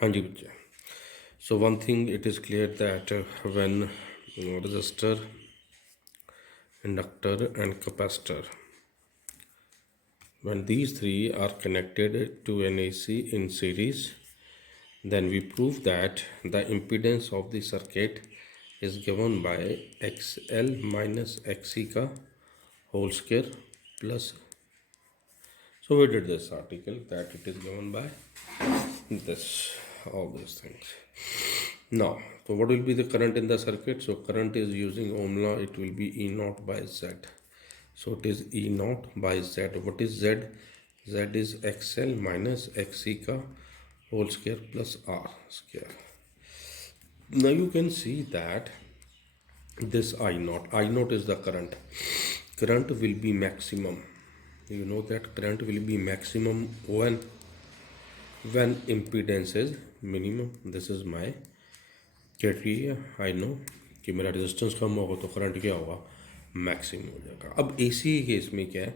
हाँ जी बच्चे. So one thing it is clear that when resistor, inductor and capacitor, when these three are connected to an AC in series, then we prove that the impedance of the circuit is given by XL minus XC का whole square plus. So we did this article that it is given by this, all these things. Now, so what will be the current in the circuit? So current is using Ohm law, it will be E naught by Z. So it is E naught by Z. What is Z? Z is XL minus XC ka whole square plus R square. Now you can see that this I naught is the current. Current will be maximum. You know that current will be maximum when impedance is minimum. This is my criteria. I know कि मेरा resistance कम होगा तो current क्या होगा, maximum हो जाएगा. अब AC case में क्या है,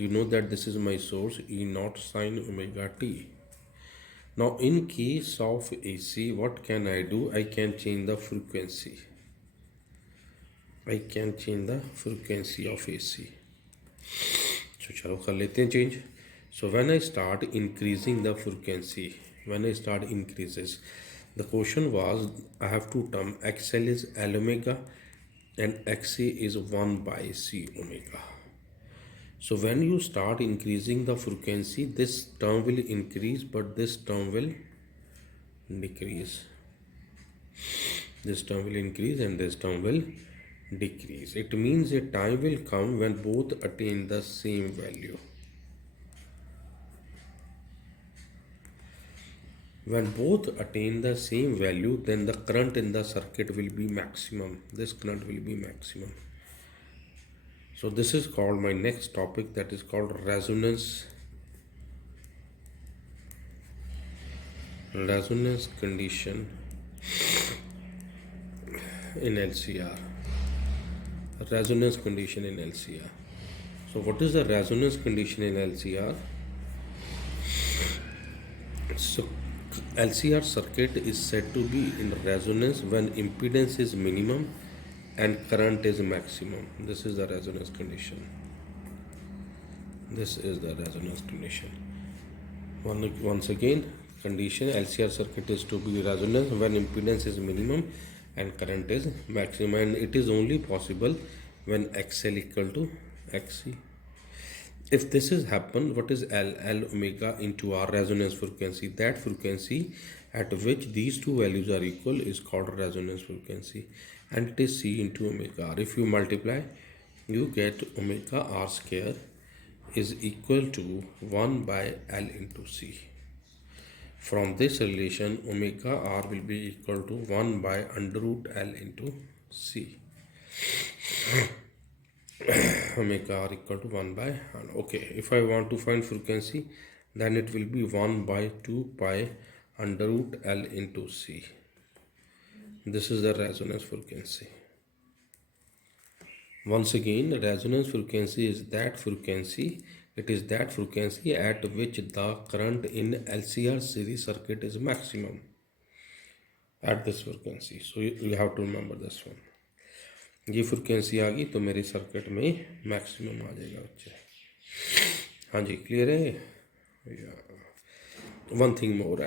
you know that this is my source E naught sine omega T. Now in case of AC what can I do, I can change the frequency. I can change the frequency of AC. So चलो कर लेते हैं change. So when I start increasing the frequency, when I start increases, the question was I have two term, XL is L omega and XC is 1 by C omega. So when you start increasing the frequency, this term will increase but this term will decrease. This term will increase and this term will decrease. It means a time will come when both attain the same value. When both attain the same value, then the current in the circuit will be maximum. This current will be maximum. So this is called my next topic, that is called resonance condition in LCR. Resonance condition in LCR. So what is the resonance condition in LCR? So LCR circuit is said to be in resonance when impedance is minimum and current is maximum. This is the resonance condition. This is the resonance condition. Once again, condition LCR circuit is to be resonance when impedance is minimum and current is maximum, and it is only possible when XL equal to XC. If this is happen, what is L omega into our resonance frequency? That frequency at which these two values are equal is called resonance frequency, and it is C into omega R. If you multiply, you get omega R square is equal to 1 by L into C. From this relation, omega R will be equal to 1 by under root L into C. Omega R equal to 1 by, okay, if I want to find frequency, then it will be 1 by 2 pi under root L into C. This is the resonance frequency. Once again, the resonance frequency is that frequency, it is that frequency at which the current in LCR series circuit is maximum at this frequency. So you have to remember this one. ये frequency आ गई तो मेरे circuit में maximum आ जाएगा बच्चे. हाँ जी, clear है. One thing more,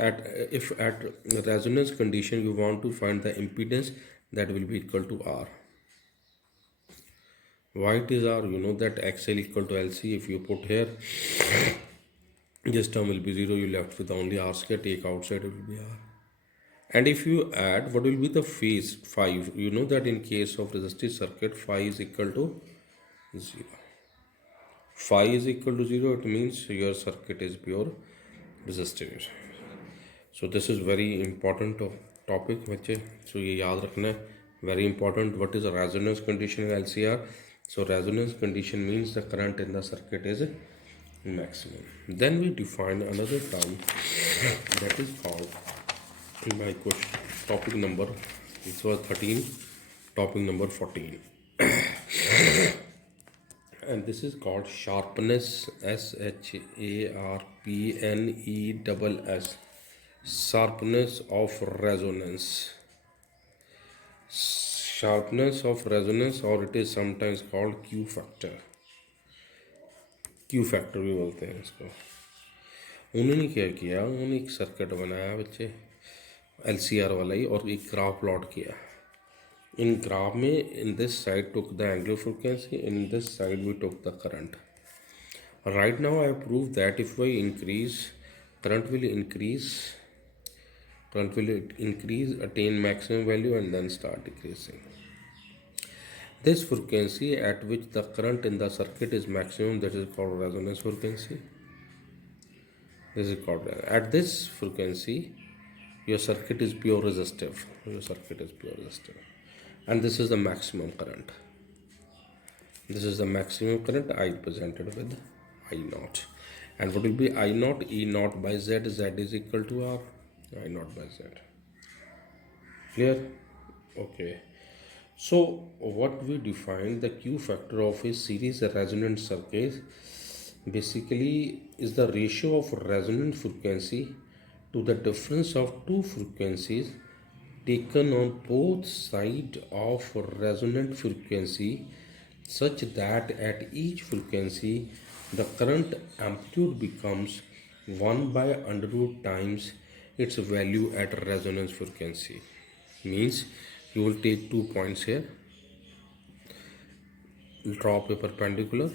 if at resonance condition you want to find the impedance, that will be equal to R. Why it is R? You know that XL equal to LC. If you put here, this term will be 0, you left with only R square, take outside, it will be R. And if you add, what will be the phase? Phi. You know that in case of resistive circuit, phi is equal to 0. Phi is equal to 0, it means your circuit is pure resistive. So this is very important topic बच्चे. So ये याद रखना है, very important. What is a resonance condition in LCR? So resonance condition means the current in the circuit is maximum. Then we define another term that is called, in my question, topic number, it was 13, topic number 14. And this is called sharpness, SHARPNESS. sharpness of resonance. Sharpness of resonance, or it is sometimes called Q factor. Q factor भी बोलते हैं इसको. उन्होंने क्या किया, उन्होंने एक circuit बनाया बच्चे LCR वाला ही, और एक ग्राफ प्लॉट किया. इन ग्राफ में in this side took the angular frequency, in this side we took the current. Right now I proved that if I increase, current will increase, attain maximum value and then start decreasing. This frequency at which the current in the circuit is maximum, that is called resonance frequency. This is called, at this frequency your circuit is pure resistive. And this is the maximum current. This is the maximum current I presented with I naught. And what will be I naught? E naught by Z. Z is equal to R. I naught by Z. Clear? Okay. So what we define, the Q factor of a series resonant circuit basically is the ratio of resonant frequency to the difference of two frequencies taken on both sides of resonant frequency, such that at each frequency the current amplitude becomes 1 by under root times its value at resonance frequency. Means you will take 2 points here, drop a perpendicular,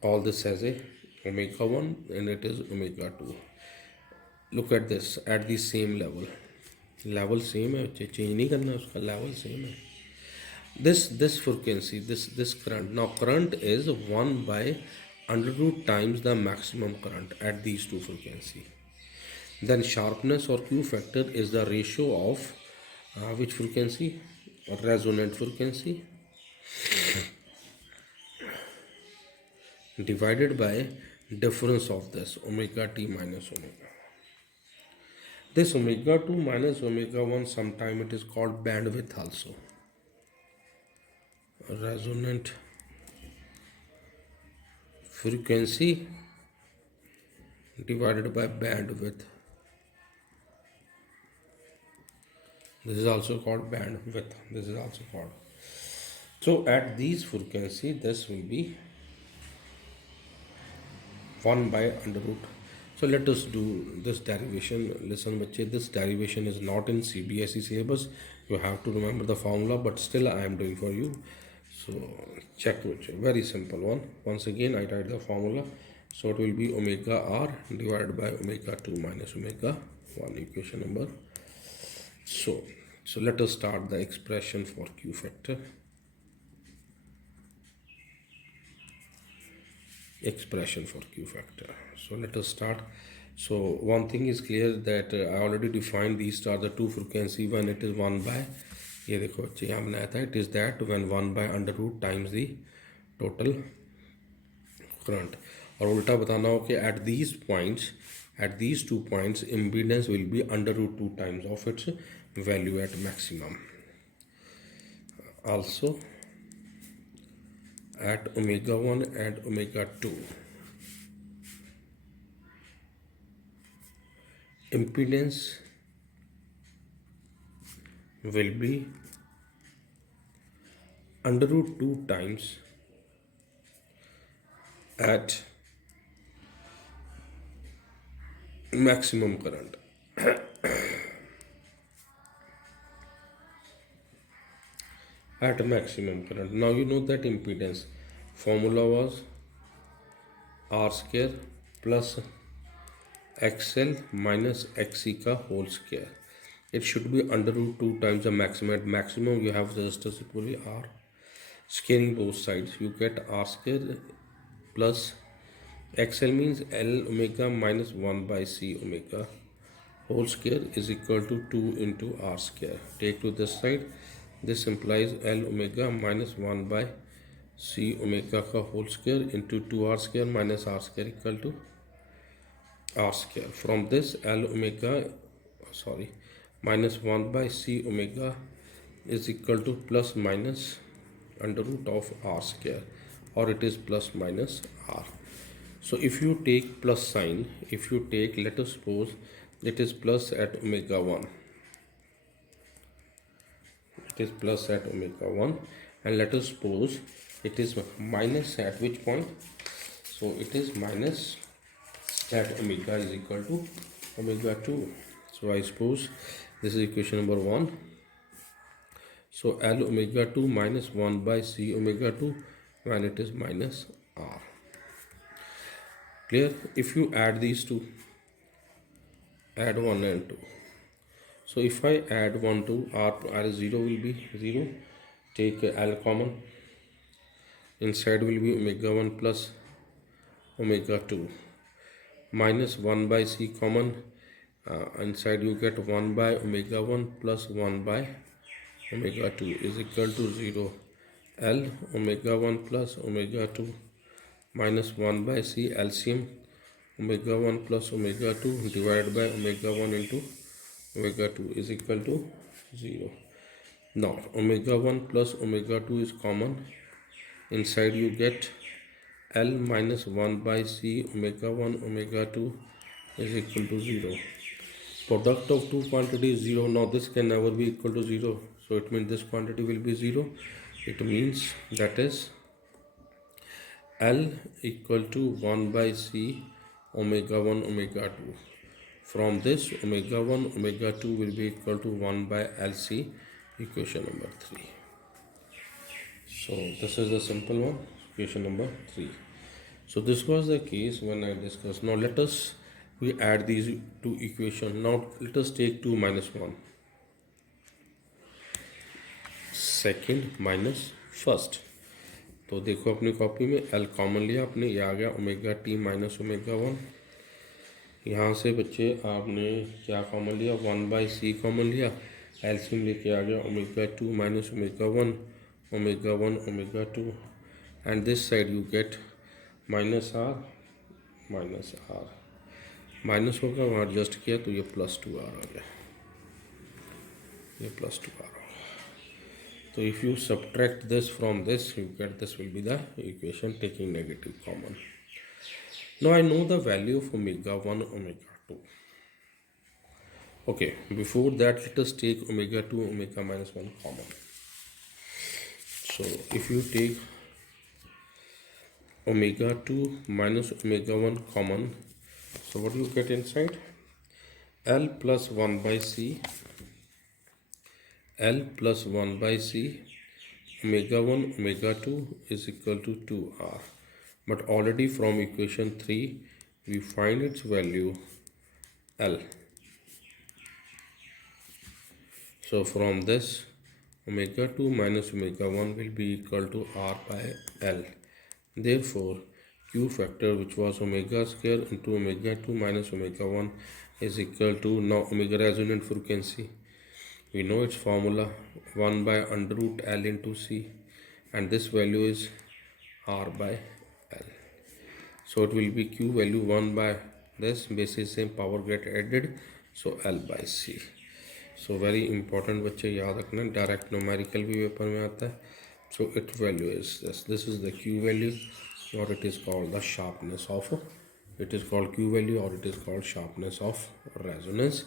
call this as a omega 1 and it is omega 2. Look at this, at the same level same है, change नहीं करना उसका, level same है. This frequency, this current, now current is 1 by under root times the maximum current at these two frequencies. Then sharpness or Q factor is the ratio of which frequency? Resonant frequency divided by difference of this omega t minus omega. This omega 2 minus omega 1, sometime it is called bandwidth also. Resonant frequency divided by bandwidth. This is also called bandwidth. This is also called. So at these frequency, this will be 1 by under root. So let us do this derivation. Listen, bache, this derivation is not in CBSE syllabus. You have to remember the formula, but still I am doing for you. So check which, very simple one. Once again, I write the formula. So it will be omega r divided by omega 2 minus omega 1, equation number. So let us start the expression for Q factor. So let us start. So one thing is clear that I already defined these are the two frequency when it is 1 by, ये देखो बच्चे यहाँ बनाया था, it is that when 1 by under root times the total current. और उल्टा बताना हो कि at these points, at these 2 points impedance will be under root 2 times of its value at maximum. Also at omega 1 and omega 2 impedance will be under root 2 times at maximum current. At maximum current. Now you know that impedance formula was R square plus XL minus XC का whole square. It should be under root 2 times the maximum. At maximum you have resistance equally R. Scaling both sides, you get R square plus XL means L omega minus 1 by C omega whole square is equal to 2 into R square. Take to this side. This implies L omega minus 1 by C omega का whole square into 2R square minus R square equal to R square. From this L omega minus 1 by C omega is equal to plus minus under root of R square, or it is plus minus R. So if you take plus sign, if you take, let us suppose it is plus at omega 1, it is plus at omega 1, and let us suppose it is minus at which point? So it is minus at omega is equal to omega 2. So I suppose this is equation number 1. So L omega 2 minus 1 by C omega 2 when it is minus R. Clear? If you add these two, add 1 and 2. So if I add 1 to R is 0 will be 0. Take L common. Inside will be omega 1 plus omega 2 minus 1 by C common. Inside you get 1 by omega 1 plus 1 by omega 2 is equal to 0. L omega 1 plus omega 2 minus 1 by C LCM omega 1 plus omega 2 divided by omega 1 into omega 2 is equal to 0. Now omega 1 plus omega 2 is common. Inside you get L minus 1 by C omega 1 omega 2 is equal to 0. Product of two quantities 0. Now this can never be equal to 0. So it means this quantity will be 0. It means that is L equal to 1 by C omega 1 omega 2. From this omega 1 omega 2 will be equal to 1 by LC, equation number 3. So this is the simple one, equation number 3. So this was the case when I discussed. Now let us we add these two equations. Now let us take 2 minus 1. Second minus first. तो देखो अपनी copy में L common लिया आपने, ये आ गया omega T minus omega 1. यहाँ से बच्चे आपने क्या कॉमन लिया? 1 बाई सी कॉमन लिया, एलसीएम लेके आ गया omega 2 minus omega 1 omega 2, and this side you get minus r minus होगा, वहाँ एडजस्ट किया तो ये प्लस 2 आर आ गया, ये प्लस 2 आर आ गया. So if you subtract this from this, you get this will be the equation taking negative common. Now I know the value of omega 1, omega 2. Okay, before that let us take omega 2, omega minus 1 common. So if you take omega 2 minus omega 1 common, so what do you get inside? L plus 1 by C, L plus 1 by C omega 1 omega 2 is equal to 2R. But already from equation 3 we find its value L. So from this omega 2 minus omega 1 will be equal to R by L. Therefore Q factor, which was omega square into omega 2 minus omega 1, is equal to, now omega resonant frequency, we know its formula, 1 by under root L into C, and this value is R by L. So it will be Q value 1 by this, basis same, power get added, so L by C. So very important बच्चे याद रखना, direct numerical भी paper में आता है. So its value is this is the Q value, or it is called the sharpness of, it is called Q value, or it is called sharpness of resonance,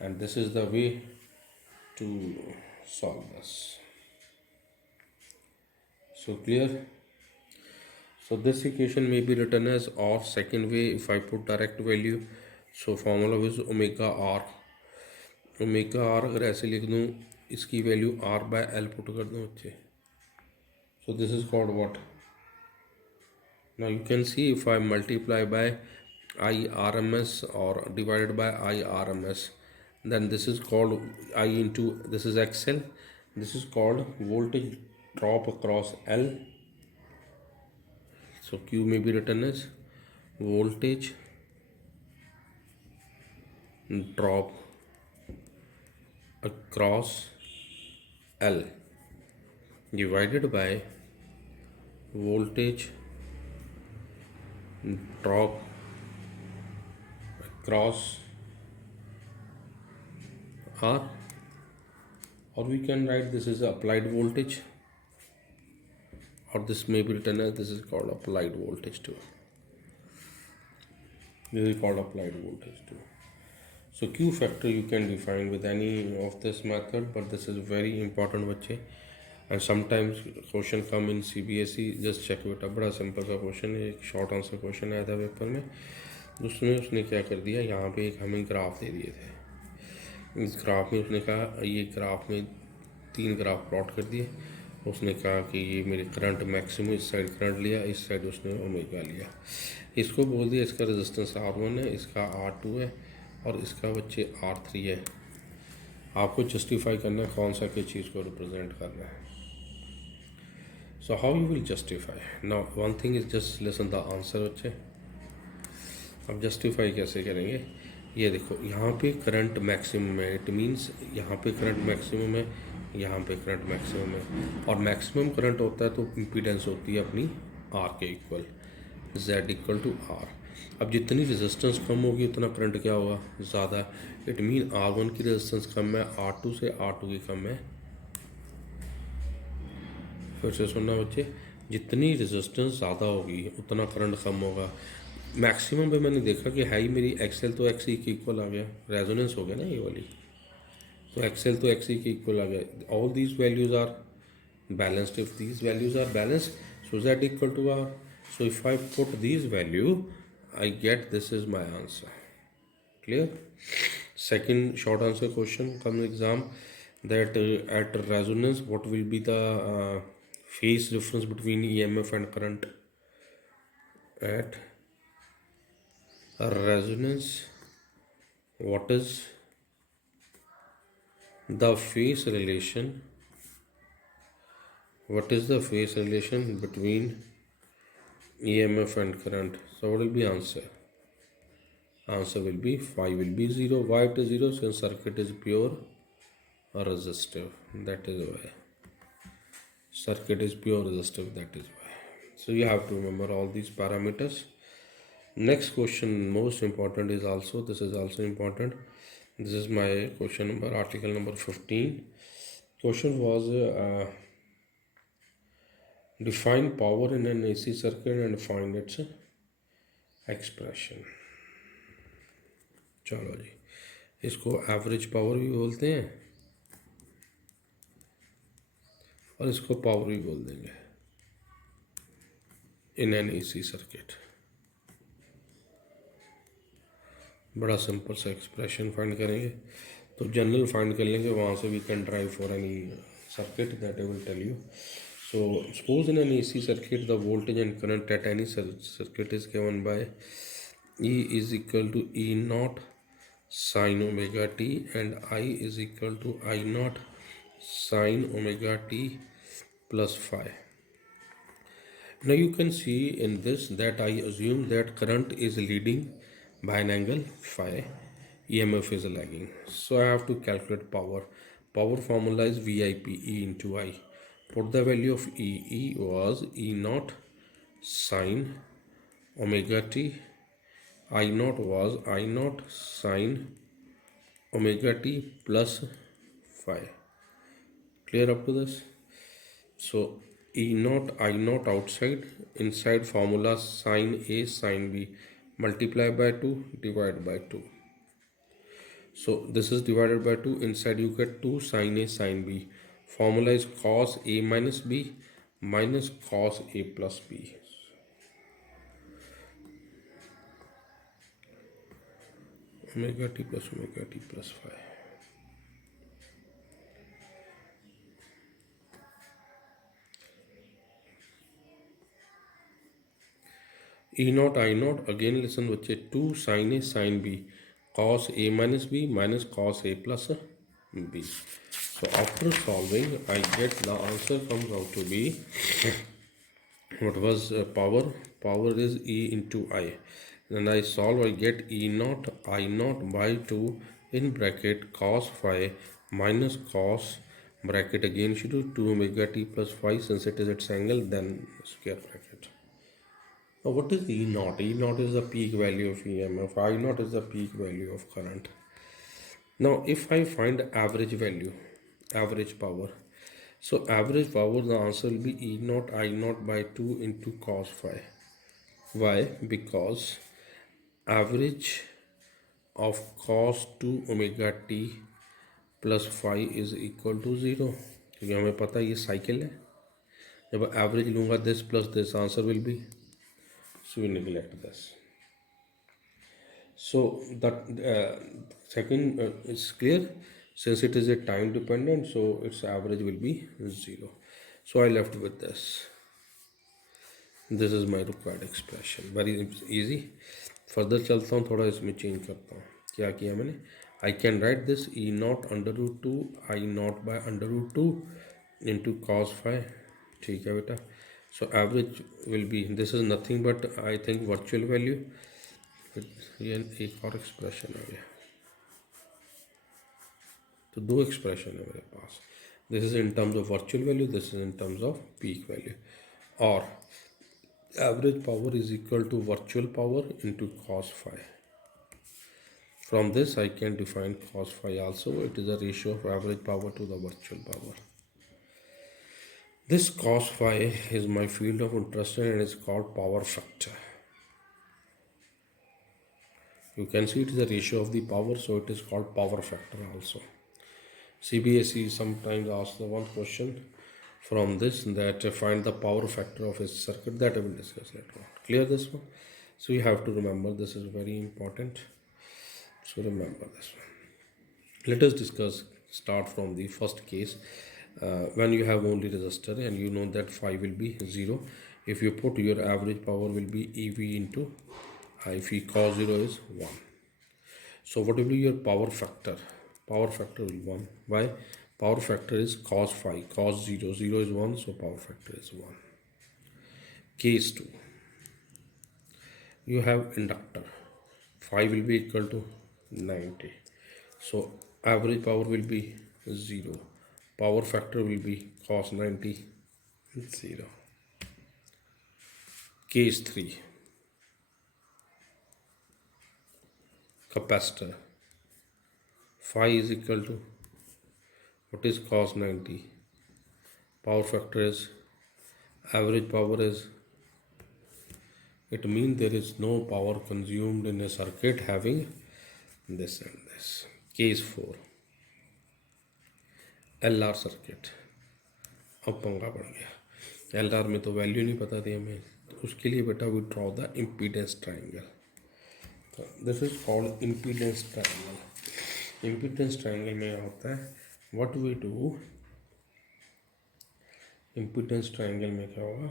and this is the way to solve this. So clear? So this equation may be written as, or second way if I put direct value, so formula is omega r. Omega R अगर ऐसे लिख दूँ, इसकी value R by L put कर दूँ बच्चे. So this is called what? Now you can see if I multiply by I R M S और divided by I R M S, then this is called I into, this is XL, this is called voltage drop across L. So Q may be written as voltage drop across L divided by voltage drop across R, or we can write this is applied voltage, or this may be written as this is called applied voltage too. This is called applied voltage too. So Q factor you can define with any of this method, but this is very important बच्चे. And sometimes question come in CBSE, just check बेटा, बड़ा simple सा question है, एक short answer question आया था paper में. उसने क्या कर दिया, यहाँ पे एक हमें ग्राफ दे दिए थे. इस ग्राफ में उसने कहा, ये ग्राफ में 3 ग्राफ प्लॉट कर दिए. उसने कहा कि ये मेरे करंट मैक्सिमम, इस साइड करंट लिया, इस साइड उसने ओमेगा लिया. इसको बोल दिया इसका रेजिस्टेंस R1 है, इसका R2 है, और इसका बच्चे R3 है. आपको जस्टिफाई करना है कौन सा किस चीज़ को रिप्रेजेंट करना है. So how you will justify. Now one thing is just listen the answer बच्चे. अब जस्टिफाई कैसे करेंगे, ये देखो यहाँ पे करंट मैक्सिमम है, इट मीन्स यहाँ पे करंट मैक्सिमम है, यहाँ पे करंट मैक्सिमम है, और मैक्सिमम करंट होता है तो इम्पीडेंस होती है अपनी R के equal, Z equal to R. अब जितनी रेजिस्टेंस कम होगी उतना करंट क्या होगा, ज़्यादा. इट मीन R1 की रेजिस्टेंस कम है, R2 से R2 की कम है. फिर से सुनना बच्चे, जितनी रेजिस्टेंस ज़्यादा होगी उतना करंट कम होगा. मैक्सिमम पे मैंने देखा कि हाई मेरी एक्सएल तो एक्सई के इक्वल आ गया, रेजोनेंस हो गया ना ये वाली, तो एक्सएल तो एक्सई के इक्वल आ गया. All these values are balanced. If these values are balanced, so Z equal to R. So if I put these value, I get this is my answer. Clear? Second short answer question comes exam, that at resonance what will be the phase difference between EMF and current. At resonance, what is the phase relation? What is the phase relation between EMF and current? So what will be answer? Answer will be phi will be 0. Why it is 0? Since circuit is pure resistive. That is why. Circuit is pure resistive. That is why. So you have to remember all these parameters. Next question, most important, is also, this is also important. This is my question number, article number 15. Question was define power in an AC circuit and find its expression. चलो जी, इसको average power भी बोलते हैं और इसको power भी बोल देंगे इन एन एसी सर्किट. बड़ा सिंपल सा एक्सप्रेशन फाइंड करेंगे, तो जनरल फाइंड कर लेंगे, वहाँ से we can derive for any circuit, that I will tell you. So suppose in an AC circuit the voltage and current at any circuit is given by E is equal to E naught sin omega t and I is equal to I naught sin omega t plus phi. Now you can see in this that I assume that current is leading by an angle phi, EMF is lagging. So I have to calculate power. Power formula is VIP E into I. Put the value of E. E was E naught sin omega t. I naught was I naught sin omega t plus phi. Clear up to this? So E naught I naught outside, inside formula sin A sin B, multiply by 2, divide by 2. So this is divided by 2, inside you get 2 sin A sin B. Formula is cos A minus B minus cos A plus B. Omega t plus phi. E naught I naught, again listen बच्चे, 2 sin A sin B, cos A minus B minus cos A plus B. So after solving, I get the answer comes out to be, what was power? Power is E into I. Then I solve, I get E naught I naught by 2 in bracket cos phi minus cos bracket, again should do 2 omega t plus phi, since it is its angle, then square bracket. Now what is E naught? E naught is the peak value of EMF. I naught is the peak value of current. Now if I find average value, average power, so average power, the answer will be E naught I naught by 2 into cos phi. Why? Because average of cos 2 omega t plus five is equal to zero, क्योंकि हमें पता है ये cycle है. जब average लूँगा this plus this answer will be, so we neglect this. So that second is clear, since it is a time dependent, so its average will be 0. So I left with this. This is my required expression. Very easy. Further चलता हूँ, थोड़ा इसमें change करता हूँ. क्या किया मैंने? I can write this e naught under root 2 I naught by under root 2 into cos phi. ठीक है बेटा. So average will be, this is nothing but I think virtual value. ये एक और एक्सप्रेशन आ गया, तो दो एक्सप्रेशन है मेरे पास. This is in terms of virtual value, this is in terms of peak value. और average power is equal to virtual power into cos phi. From this I can define cos phi also. It is a ratio of average power to the virtual power. This cos phi is my field of interest and is called power factor. You can see it is a ratio of the power, so it is called power factor also. CBSE sometimes asks the one question from this, that find the power factor of a circuit, that I will discuss later on. Clear this one? So you have to remember, this is very important. So remember this one. Let us discuss, start from the first case. When you have only resistor and you know that phi will be 0, if you put your average power will be EV into Phi cos 0 is 1. So what will be your power factor? Power factor will be 1. Why? Power factor is cos phi. Cos 0. 0 is 1, so power factor is 1. Case 2. You have inductor. Phi will be equal to 90. So average power will be 0. Power factor will be cos 90, 0. Case 3. Capacitor. Phi is equal to, what is cos 90? Power factor is, average power is, it means there is no power consumed in a circuit having this and this. Case 4. LR circuit. अब पंगा पड़ गया. LR में तो value नहीं पता थी हमें, तो उसके लिए बेटा we draw the impedance triangle. तो this is called impedance triangle. Impedance triangle में होता है, what we do, impedance triangle में क्या होगा,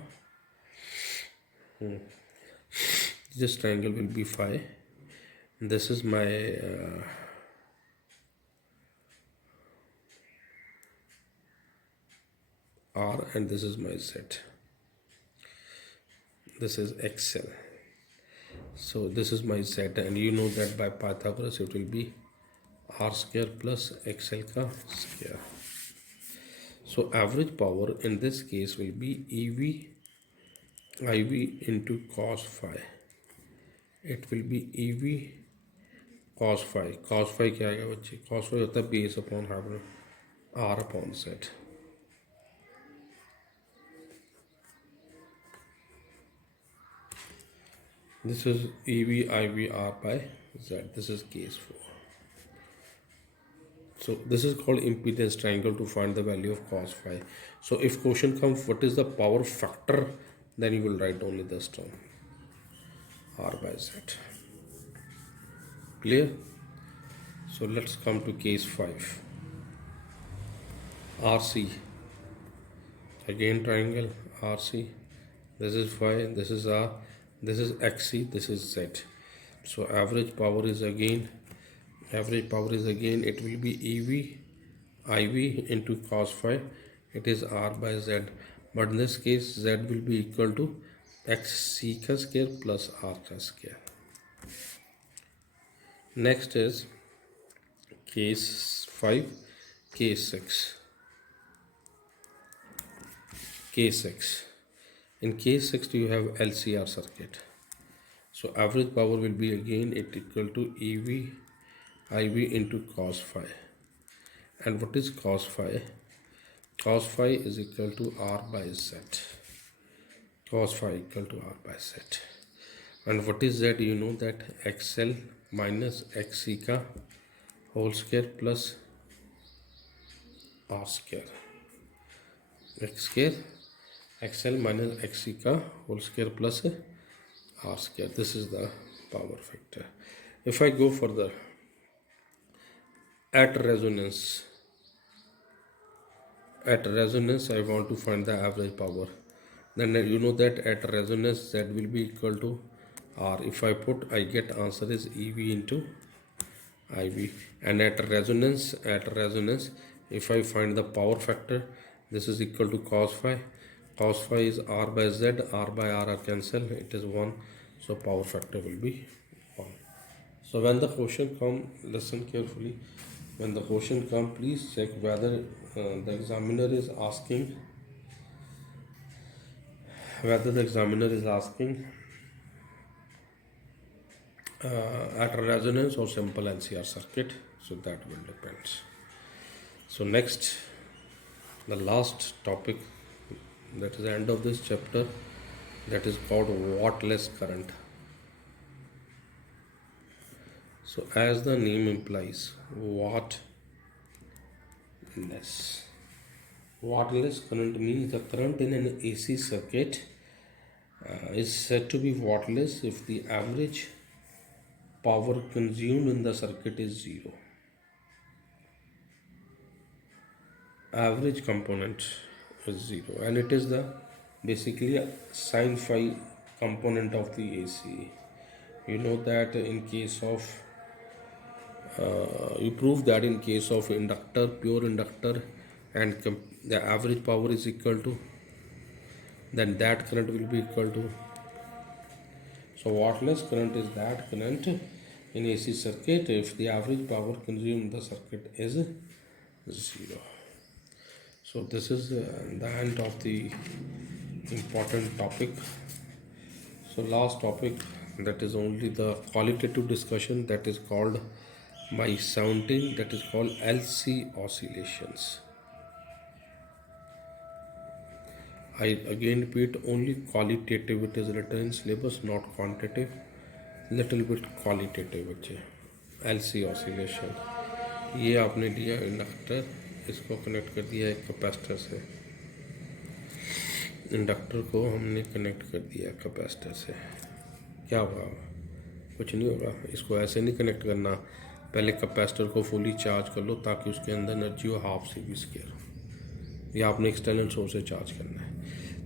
this triangle will be phi. This is my R and this is my Z. This is XL. So this is my Z, and you know that by Pythagoras it will be R square plus XL ka square. So average power in this case will be EV IV into cos phi. It will be EV cos phi. Cos phi क्या आएगा बच्चे? Cos phi होता है base upon R upon Z. This is EV IV R by Z. This is case 4. So this is called impedance triangle to find the value of cos phi. So if question comes, what is the power factor, then you will write only this term, R by Z. Clear? So let's come to case 5. RC. Again triangle RC. This is phi, this is R, this is XC, this is Z. So average power is again, it will be EV IV into cos phi. It is R by Z, but in this case Z will be equal to XC ka square plus R ka square. Next is case 5, case 6. Case 6. In case 6 you have LCR circuit. So average power will be again it equal to EV IV into cos phi. And what is cos phi? Cos phi is equal to R by Z. Cos phi equal to R by Z. And what is Z? You know that XL minus XC का whole square plus R square. X square XL minus XC का whole square plus R square. This is the power factor. If I go further, at resonance I want to find the average power. Then you know that at resonance Z will be equal to R. If I put, I get answer is EV into IV. And at resonance if I find the power factor, this is equal to cos phi. Cos phi is R by Z. R by R are cancel, it is 1. So power factor will be 1. So when the question come, listen carefully. When the question come, please check whether the examiner is asking at resonance or simple LCR circuit. So that will depend. So next, the last topic, that is the end of this chapter, that is called wattless current. So as the name implies, wattless current means the current in an AC circuit is said to be wattless if the average power consumed in the circuit is 0. Average component is 0, and it is the basically a sin phi component of the AC. You know that in case of you prove that in case of inductor, pure inductor, and the average power is equal to, then that current will be equal to. So wattless current is that current in AC circuit if the average power consumed in the circuit is 0. So this is the end of the important topic. So last topic, that is only the qualitative discussion, that is called by sounding, that is called LC oscillations. I again repeat, only qualitative it is written in syllabus, not quantitative. Little bit qualitative बच्चे. LC oscillation, ये आपने लिया inductor, इसको connect कर दिया एक capacitor से, inductor को हमने कनेक्ट कर दिया कैपेसिटर से, क्या होगा? कुछ नहीं होगा. इसको ऐसे नहीं कनेक्ट करना, पहले कैपेसिटर को फुली चार्ज कर लो ताकि उसके अंदर एनर्जी हो हाफ CV स्क्वायर, या आपने एक्सटर्नल सोर्स से चार्ज करना है.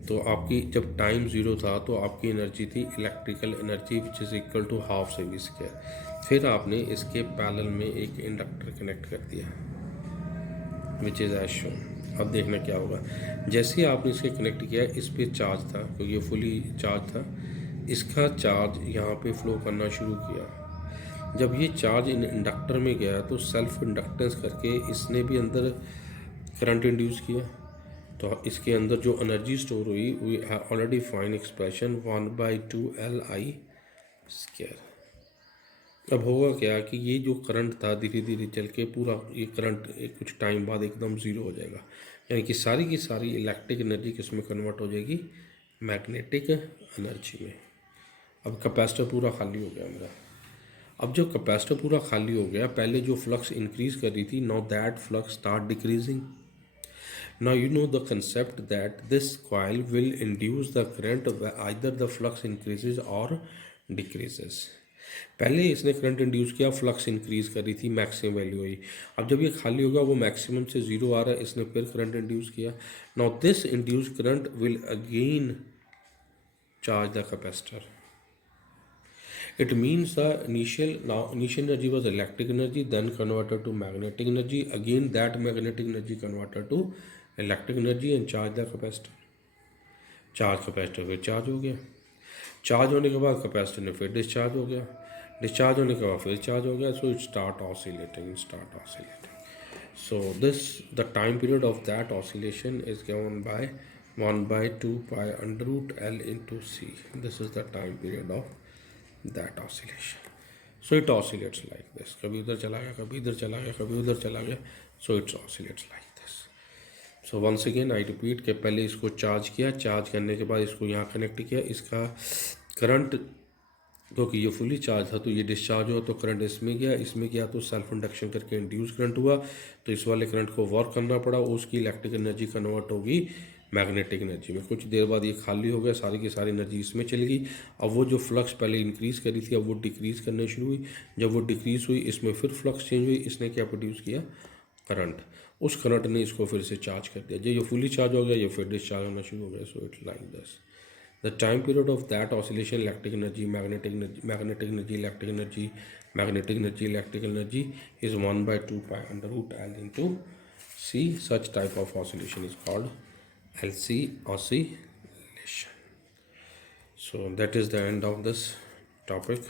तो आपकी जब टाइम 0 था तो आपकी एनर्जी थी electrical energy which is equal to half CV square. फिर आपने इसके पैरेलल में एक इंडक्टर कनेक्ट कर दिया विच इज़ एज शोन. अब देखना क्या होगा. जैसे ही आपने इसके कनेक्ट किया, इस पे चार्ज था क्योंकि ये फुली चार्ज था, इसका चार्ज यहाँ पे फ्लो करना शुरू किया. जब ये चार्ज इन इंडक्टर में गया तो सेल्फ इंडक्टेंस करके इसने भी अंदर करंट इंड्यूस किया. तो इसके अंदर जो एनर्जी स्टोर हुई, we have already find expression 1/2 LI². अब होगा क्या कि ये जो करंट था धीरे धीरे चल के पूरा ये करंट कुछ टाइम बाद एकदम ज़ीरो हो जाएगा, यानी कि सारी की सारी इलेक्ट्रिक एनर्जी किस में कन्वर्ट हो जाएगी? मैग्नेटिक एनर्जी में. अब कैपेसिटर पूरा खाली हो गया मेरा. अब जब कैपेसिटर पूरा खाली हो गया, पहले जो फ्लक्स इंक्रीज कर रही थी, now that flux start decreasing. Now you know the concept that this coil will induce the current either the flux increases or decreases. पहले इसने करंट इंड्यूस किया, फ्लक्स इंक्रीज कर रही थी, मैक्सिमम वैल्यू हुई. अब जब ये खाली होगा वो मैक्सिमम से 0 आ रहा है, इसने फिर करंट इंड्यूस किया. Now this induce current will again charge the capacitor. It means the initial energy was electric energy, then converted to magnetic energy. Again, that magnetic energy converted to electric energy and charge the capacitor. Charge capacitor फिर charge हो गया. Charge होने के बाद capacitor ने फिर discharge हो गया. डिस्चार्ज होने के बाद फिर चार्ज हो गया. So it start oscillating. So the time period of that oscillation is given by 1/2 pi under root L into C. This is the time period of that oscillation. So it oscillates like this. कभी इधर चला गया, कभी इधर चला गया, कभी उधर चला गया. So it oscillates like this. So once again I repeat कि पहले इसको चार्ज किया, चार्ज करने के बाद इसको यहाँ कनेक्ट किया, इसका करंट क्योंकि ये फुली चार्ज था तो ये डिस्चार्ज हुआ तो करंट इसमें गया तो सेल्फ इंडक्शन करके इंड्यूस करंट हुआ, तो इस वाले करंट को वर्क करना पड़ा, उसकी इलेक्ट्रिक एनर्जी कन्वर्ट होगी मैग्नेटिक एनर्जी में। कुछ देर बाद ये खाली हो गया, सारी की सारी एनर्जी इसमें चली गई। अब वो जो फ्लक्स पहले इंक्रीज़ करी थी अब वो डिक्रीज़ करने शुरू हुई। जब वो डिक्रीज़ हुई इसमें फिर फ्लक्स चेंज हुई, इसने क्या प्रोड्यूस किया, करंट। उस करंट ने इसको फिर से चार्ज कर दिया, जो ये फुली चार्ज हो गया ये फिर डिस्चार्ज होना शुरू हो गया। So it like this. The time period of that oscillation, electric energy, magnetic energy, electric energy is 1 by 2 pi under root L into C. Such type of oscillation is called LC oscillation. So that is the end of this topic.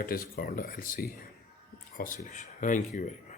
That is called LC oscillation. Thank you very much.